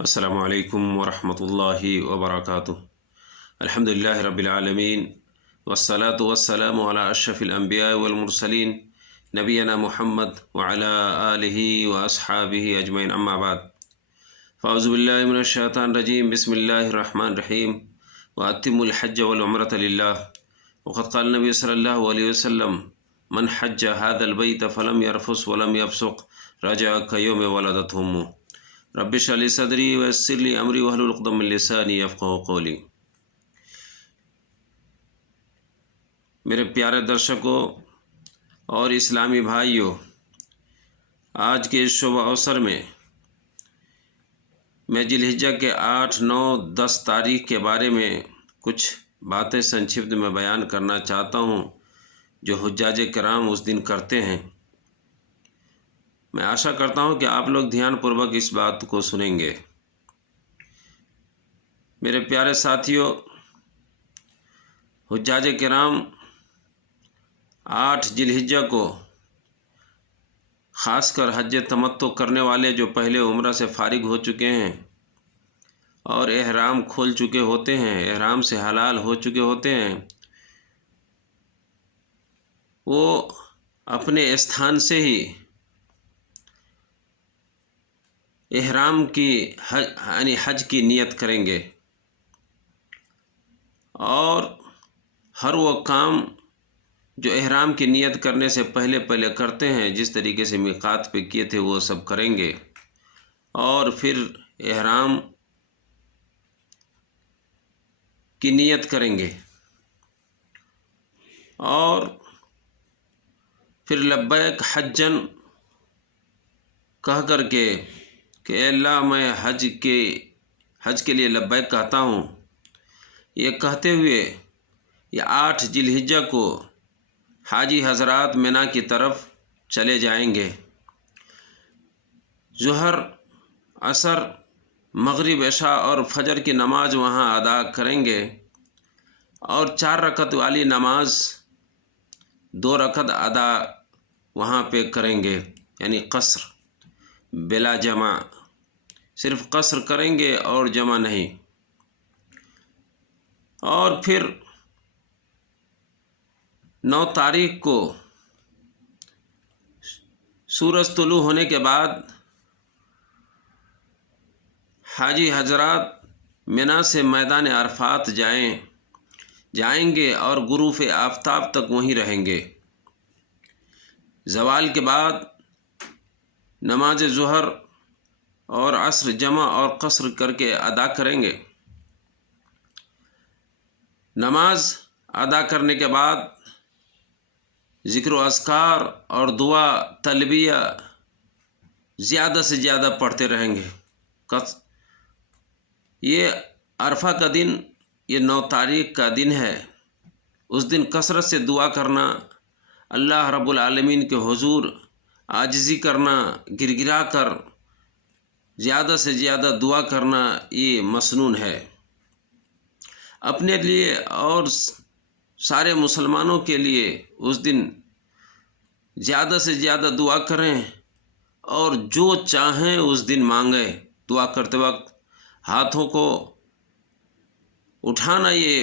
السلام علیکم ورحمۃ اللہ وبرکاتہ۔ الحمد للہ رب العالمین والصلاة والسلام علی اشرف الانبیاء والمرسلین نبینا محمد وعلی آلہ واصحابہ اجمعین، اما بعد فاعوذ باللہ من الشیطان الرجیم، بسم اللہ الرحمن الرحیم۔ واتموا الحج والعمرۃ للہ، وقد قال النبی صلی اللہ علیہ وسلم من حج هذا البیت فلم یرفث ولم یفسق رجع کیوم ولدتہ امہ۔ رب اشرح لی صدری ویسر لی امری واحلل عقدۃ من لسانی یفقہوا قولی۔ میرے پیارے درشکوں اور اسلامی بھائیوں، آج کے اس شب اوسر میں ذی الحجہ کے 8، 9، 10 تاریخ کے بارے میں کچھ باتیں سنکشپت میں بیان کرنا چاہتا ہوں جو حجاج کرام اس دن کرتے ہیں۔ میں آشا کرتا ہوں کہ آپ لوگ دھیان پوروک اس بات کو سنیں گے۔ میرے پیارے ساتھیوں، حجاج کرام 8 ذی الحجہ کو، خاص کر حج تمتع کرنے والے جو پہلے عمرہ سے فارغ ہو چکے ہیں اور احرام کھول چکے ہوتے ہیں، احرام سے حلال ہو چکے ہوتے ہیں، وہ اپنے استھان سے ہی احرام کی حج کی نیت کریں گے، اور ہر وہ کام جو احرام کی نیت کرنے سے پہلے کرتے ہیں، جس طریقے سے میقات پہ کیے تھے وہ سب کریں گے، اور پھر احرام کی نیت کریں گے، اور پھر لبیک حجن کہہ کر کے کہ اے اللہ میں حج کے لیے لبیک کہتا ہوں، یہ کہتے ہوئے یہ 8 ذی الحجہ کو حاجی حضرات مینا کی طرف چلے جائیں گے۔ ظہر، عصر، مغرب، عشاء اور فجر کی نماز وہاں ادا کریں گے، اور 4 رکعت والی نماز 2 رکعت ادا وہاں پہ کریں گے، یعنی قصر بلا جمع، صرف قصر کریں گے اور جمع نہیں۔ اور پھر 9 تاریخ کو سورج طلوع ہونے کے بعد حاجی حضرات مینا سے میدان عرفات جائیں گے اور غروب آفتاب تک وہیں رہیں گے۔ زوال کے بعد نماز ظہر اور عصر جمع اور قصر کر کے ادا کریں گے۔ نماز ادا کرنے کے بعد ذکر و اذکار اور دعا تلبیہ زیادہ سے زیادہ پڑھتے رہیں گے۔ یہ عرفہ کا دن، یہ 9 تاریخ کا دن ہے، اس دن کثرت سے دعا کرنا، اللہ رب العالمین کے حضور عاجزی کرنا، گر گرا کر زیادہ سے زیادہ دعا کرنا، یہ مسنون ہے۔ اپنے لیے اور سارے مسلمانوں کے لیے اس دن زیادہ سے زیادہ دعا کریں، اور جو چاہیں اس دن مانگیں۔ دعا کرتے وقت ہاتھوں کو اٹھانا یہ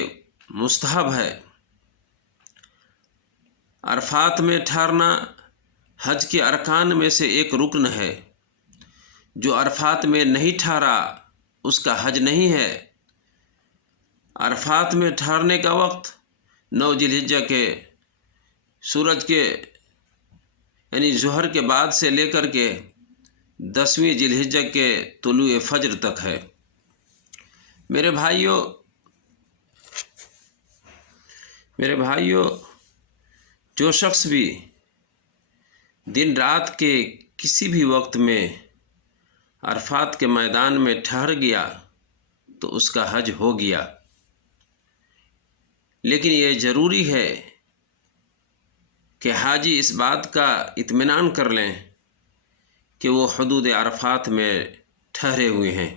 مستحب ہے۔ عرفات میں ٹھہرنا حج کے ارکان میں سے ایک رکن ہے۔ جو عرفات میں نہیں ٹھہرا اس کا حج نہیں ہے۔ عرفات میں ٹھہرنے کا وقت 9 ذی الحجہ کے سورج کے یعنی ظہر کے بعد سے لے کر کے 10ویں ذی الحجہ کے طلوع فجر تک ہے۔ میرے بھائیوں، جو شخص بھی دن رات کے کسی بھی وقت میں عرفات کے میدان میں ٹھہر گیا تو اس کا حج ہو گیا، لیکن یہ ضروری ہے کہ حاجی اس بات کا اطمینان کر لیں کہ وہ حدود عرفات میں ٹھہرے ہوئے ہیں،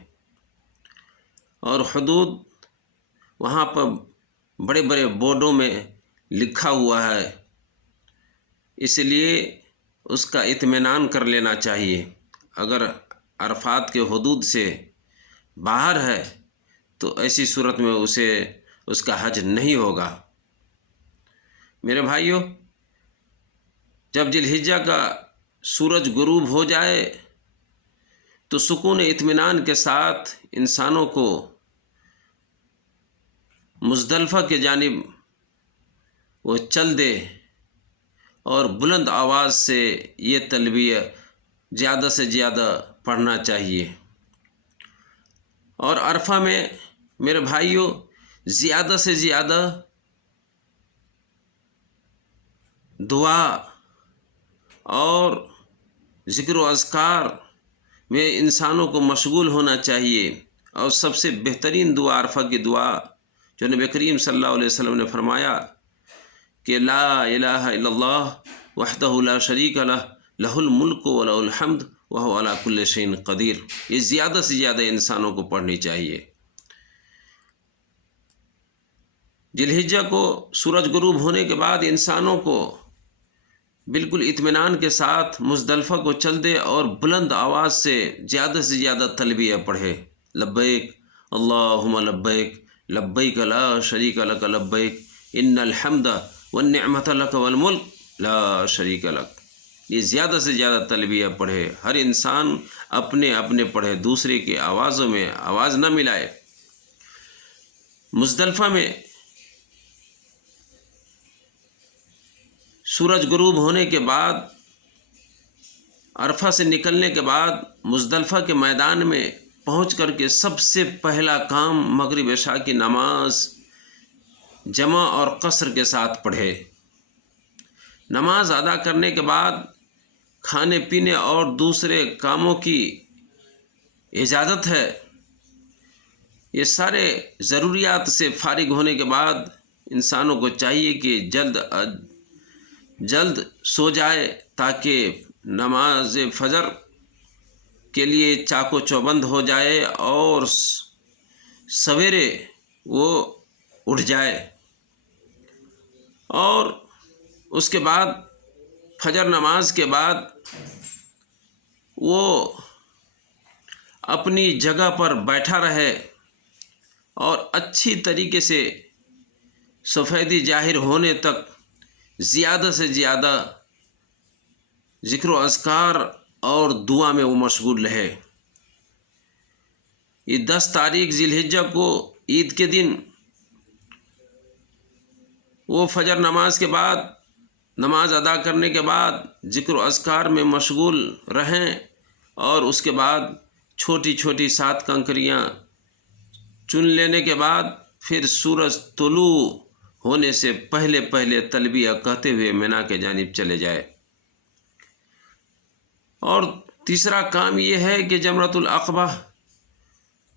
اور حدود وہاں پر بڑے بڑے بورڈوں میں لکھا ہوا ہے، اس لیے اس کا اطمینان کر لینا چاہیے۔ اگر عرفات کے حدود سے باہر ہے تو ایسی صورت میں اس کا حج نہیں ہوگا۔ میرے بھائیوں، جب ذی الحجہ کا سورج غروب ہو جائے تو سکون اطمینان کے ساتھ انسانوں کو مزدلفہ کے جانب وہ چل دے اور بلند آواز سے یہ تلبیہ زیادہ سے زیادہ پڑھنا چاہیے۔ اور عرفہ میں میرے بھائیوں زیادہ سے زیادہ دعا اور ذکر و اذکار میں انسانوں کو مشغول ہونا چاہیے۔ اور سب سے بہترین دعا عرفہ کی دعا جو نبی کریم صلی اللہ علیہ وسلم نے فرمایا کہ لا الہ الا اللہ وحدہ لا شریک لہ لہ الملک و لہ الحمد وہو علی کل شیء قدیر، یہ زیادہ سے زیادہ انسانوں کو پڑھنی چاہیے۔ ذی الحجہ کو سورج غروب ہونے کے بعد انسانوں کو بالکل اطمینان کے ساتھ مزدلفہ کو چل دے اور بلند آواز سے زیادہ تلبیہ پڑھے، لبیک اللہم لبیک لبیک لا شریک لک لبیک ان الحمد والنعمت لک والملک لا شریک لک۔ یہ زیادہ سے زیادہ تلبیہ پڑھے، ہر انسان اپنے اپنے پڑھے، دوسرے کی آوازوں میں آواز نہ ملائے۔ مزدلفہ میں سورج غروب ہونے کے بعد، عرفہ سے نکلنے کے بعد مزدلفہ کے میدان میں پہنچ کر کے سب سے پہلا کام مغرب عشاء کی نماز جمع اور قصر کے ساتھ پڑھے۔ نماز ادا کرنے کے بعد کھانے پینے اور دوسرے کاموں کی اجازت ہے۔ یہ سارے ضروریات سے فارغ ہونے کے بعد انسانوں کو چاہیے کہ جلد سو جائے تاکہ نماز فجر کے لیے چاق و چوبند ہو جائے اور سویرے وہ اٹھ جائے۔ اور اس کے بعد فجر نماز کے بعد وہ اپنی جگہ پر بیٹھا رہے اور اچھی طریقے سے سفیدی ظاہر ہونے تک زیادہ سے زیادہ ذکر و اذکار اور دعا میں وہ مشغول رہے۔ یہ 10 تاریخ ذی الحجہ کو عید کے دن وہ فجر نماز کے بعد، نماز ادا کرنے کے بعد ذکر و اذکار میں مشغول رہیں اور اس کے بعد چھوٹی چھوٹی 7 کنکریاں چن لینے کے بعد پھر سورج طلوع ہونے سے پہلے تلبیہ کہتے ہوئے مینا کے جانب چلے جائے۔ اور تیسرا کام یہ ہے کہ جمرۃ العقبہ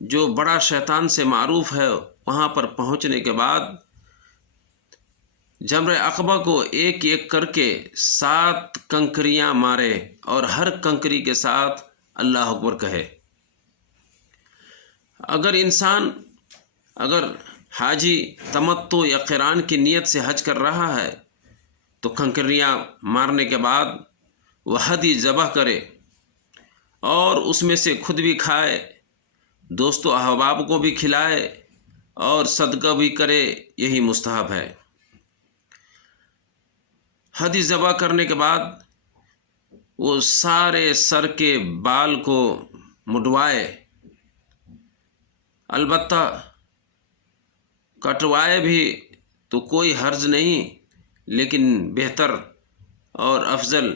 جو بڑا شیطان سے معروف ہے، وہاں پر پہنچنے کے بعد جمرہ عقبہ کو ایک ایک کر کے 7 کنکریاں مارے اور ہر کنکری کے ساتھ اللہ اکبر کہے۔ اگر حاجی تمتع یا قران کی نیت سے حج کر رہا ہے تو کنکریاں مارنے کے بعد وہ ہدی ذبح کرے اور اس میں سے خود بھی کھائے، دوست و احباب کو بھی کھلائے اور صدقہ بھی کرے، یہی مستحب ہے۔ ہدی ذبح کرنے کے بعد وہ سارے سر کے بال کو مڈوائے، البتہ کٹوائے بھی تو کوئی حرج نہیں، لیکن بہتر اور افضل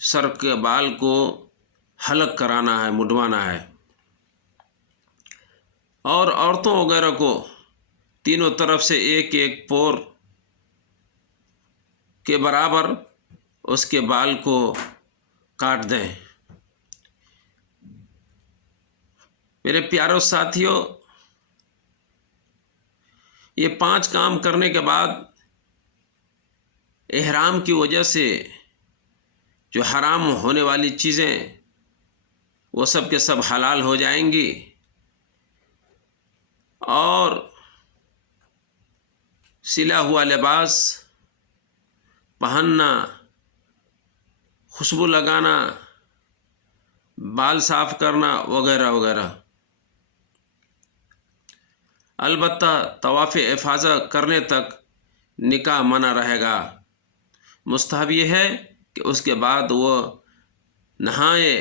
سر کے بال کو حلق کرانا ہے، مڈوانا ہے۔ اور عورتوں وغیرہ کو تینوں طرف سے ایک ایک پور کے برابر اس کے بال کو کاٹ دیں۔ میرے پیارو ساتھیوں، یہ 5 کام کرنے کے بعد احرام کی وجہ سے جو حرام ہونے والی چیزیں وہ سب کے سب حلال ہو جائیں گی، اور سلا ہوا لباس پہننا، خوشبو لگانا، بال صاف کرنا وغیرہ وغیرہ البتہ طواف افاضہ کرنے تک نکاح منع رہے گا۔ مستحب یہ ہے کہ اس کے بعد وہ نہائے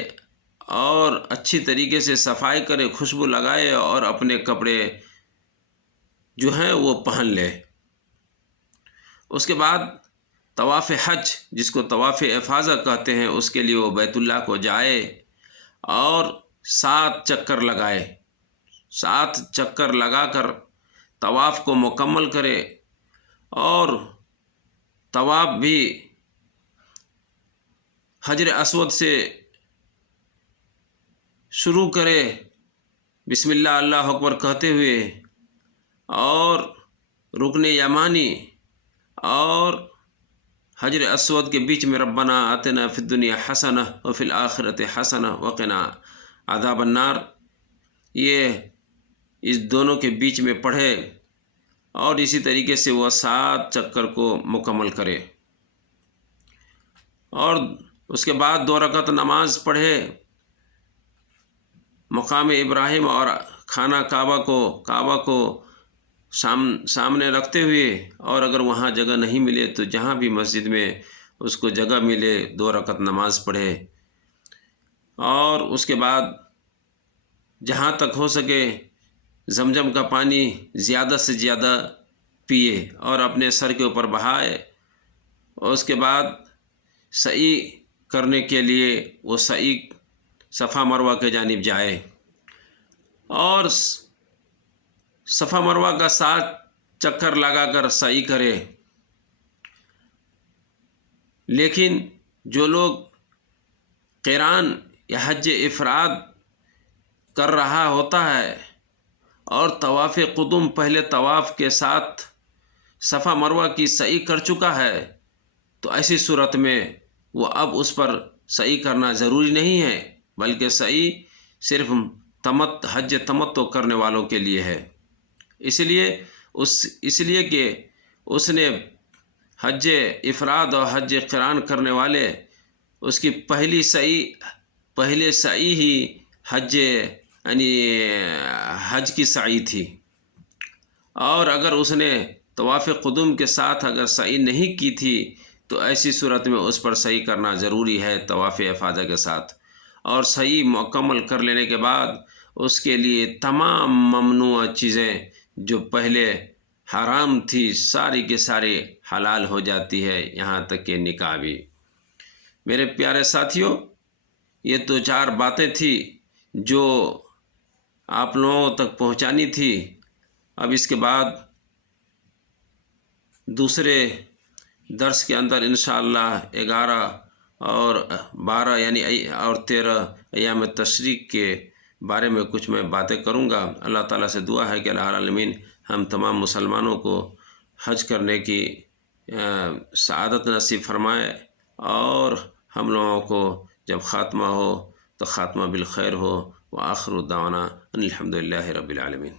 اور اچھی طریقے سے صفائی کرے، خوشبو لگائے اور اپنے کپڑے جو ہیں وہ پہن لے۔ اس کے بعد طواف حج، جس کو طواف افاضہ کہتے ہیں، اس کے لیے وہ بیت اللہ کو جائے اور 7 چکر لگائے۔ 7 چکر لگا کر طواف کو مکمل کرے اور طواف بھی حجر اسود سے شروع کرے بسم اللہ اللہ اکبر کہتے ہوئے، اور رکن یمانی اور حجر اسود کے بیچ میں ربنا آتنا فی الدنیا حسنہ وفی الآخرۃ حسنہ وقنا عذاب النار، یہ اس دونوں کے بیچ میں پڑھے اور اسی طریقے سے وہ 7 چکر کو مکمل کرے، اور اس کے بعد 2 رکعت نماز پڑھے مقام ابراہیم اور خانہ کعبہ کو سامنے رکھتے ہوئے، اور اگر وہاں جگہ نہیں ملے تو جہاں بھی مسجد میں اس کو جگہ ملے 2 رکعت نماز پڑھے، اور اس کے بعد جہاں تک ہو سکے زمزم کا پانی زیادہ سے زیادہ پیے اور اپنے سر کے اوپر بہائے، اور اس کے بعد سعی کرنے کے لیے وہ سعی صفا مروہ کے جانب جائے اور صفا مروہ کا 7 چکر لگا کر سعی کرے۔ لیکن جو لوگ قران یا حج افراد کر رہا ہوتا ہے اور طواف قدوم پہلے طواف کے ساتھ صفا مروہ کی سعی کر چکا ہے، تو ایسی صورت میں وہ اب اس پر سعی کرنا ضروری نہیں ہے، بلکہ سعی صرف حج تمتع کرنے والوں کے لیے ہے۔ اس لیے کہ اس نے حج افراد اور حج قران کرنے والے، اس کی پہلے سعی ہی حج کی سعی تھی، اور اگر اس نے طواف قدوم کے ساتھ اگر سعی نہیں کی تھی تو ایسی صورت میں اس پر سعی کرنا ضروری ہے طواف افاضہ کے ساتھ، اور سعی مکمل کر لینے کے بعد اس کے لیے تمام ممنوع چیزیں جو پہلے حرام تھی ساری کے سارے حلال ہو جاتی ہے، یہاں تک کہ نکاح بھی۔ میرے پیارے ساتھیوں، یہ تو 4 باتیں تھی جو آپ لوگوں تک پہنچانی تھی۔ اب اس کے بعد دوسرے درس کے اندر انشاءاللہ 11 اور 12 یعنی اور 13 ایام تشریق کے بارے میں کچھ میں باتیں کروں گا۔ اللہ تعالیٰ سے دعا ہے کہ اللہ العالمین ہم تمام مسلمانوں کو حج کرنے کی سعادت نصیب فرمائے، اور ہم لوگوں کو جب خاتمہ ہو تو خاتمہ بالخیر ہو۔ وآخر دعوانا ان الحمد للہ رب العالمین۔